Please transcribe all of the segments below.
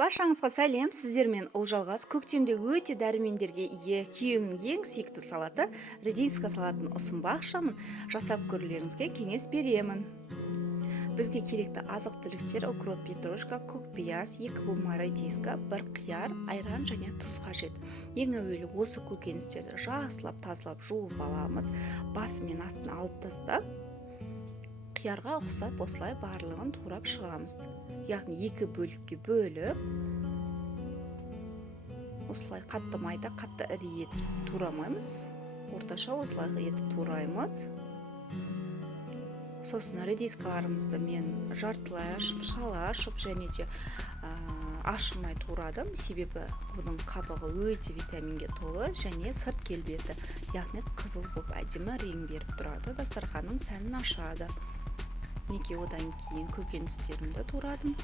Баршаңызға сәлем, сіздермен Олжалғас. Көктемде өте дәрумендерге ие күйеуімнің ең сүйікті салаты редиска салатын ұсынбақшымын. Жасап көрулеріңізге кеңес беремін. Бізге керекті азық-түліктер укроп, петрушка, көкпияз, 2 бума редиска, 1 қияр, айран және тұз қажет. Ең әуелі осы көкөністерді жақсылап тазалап жуып аламыз. Басы мен астын алып тастап, қиярға ұқсап осылай барлығын турап шығамыз. Яғни 2 бөлікке бөліп, осылай қатты майда, қатты ірі етіп турамаймыз. Орташа осылай етіп тураймыз. Сосын редискаларымызды мен жартылай ашып, шала ашып және де ашылмай турадым. Себебі бұның қабығы өте витаминге толы және сырт келбеті, яғни қызыл болып әдемі рең беріп тұрады. Дастарханның сәнін ашады. Неге одан кейін көкөністерімді турадым.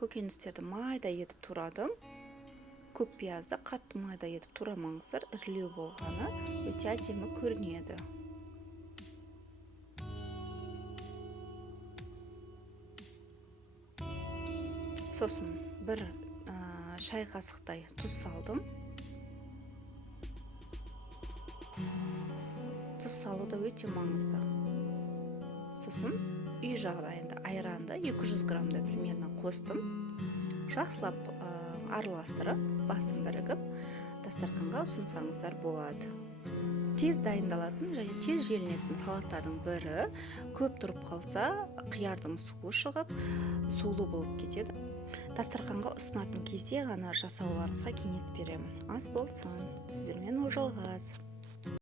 Көкөністерді майда етіп турадым. Көкпиязды қатты майда етіп турамаңыздар, ірілеу болғаны өте әдемі көрінеді. Сосын бір шай қасықтай тұз салдым. Тұз салу да өте маңызды. Сосын үй жағдайында айранды 200 граммда примерно қостым. Жақсылап араластырып, басын бірігіп, дастарханға ұсынсаңыздар болады. Тез дайындалатын және тез желінетін салаттардың бірі, көп тұрып қалса, қиярдың суы шығып, сулы болып кетеді. Дастарханға ұсынатын кезде ғана жасауларыңызға кеңес беремін. Ас болсын. Сіздермен Олжалғас.